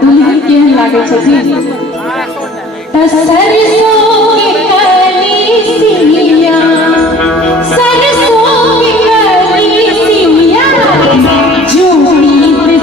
दुल्हन केहन लागे छथिन सरसों के कली सिया सरसों के कली सिया जोड़ी पे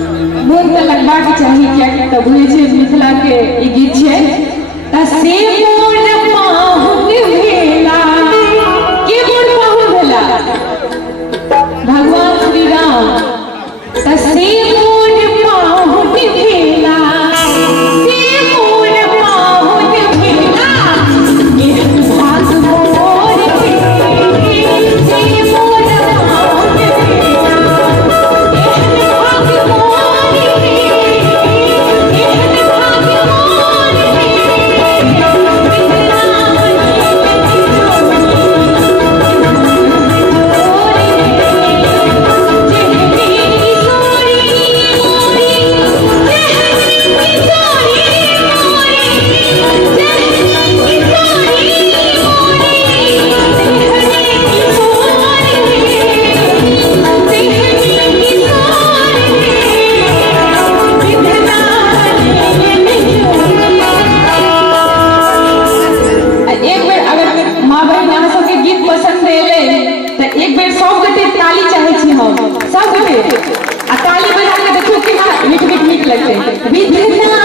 मोन तऽ लगबाक चाही, कियाकि तऽ बुझै छै मिथिला के ई गीत छै त से मोन पाहुन भेला, के मोन पाहुन भेला? भगवान श्री राम। त से मोन पाहुन भेला, से मोन पाहुन भेला, एहन भाग मोर भेले, से मोन पाहुन भेला, एहन भाग मोर भेले, एहन भाग मोर एक बेर सब गोटे ताली चाहे छी हम, सब गोटे आ ताली बजा के देखियो केना मीठ मीठ नीक लगतै। विधना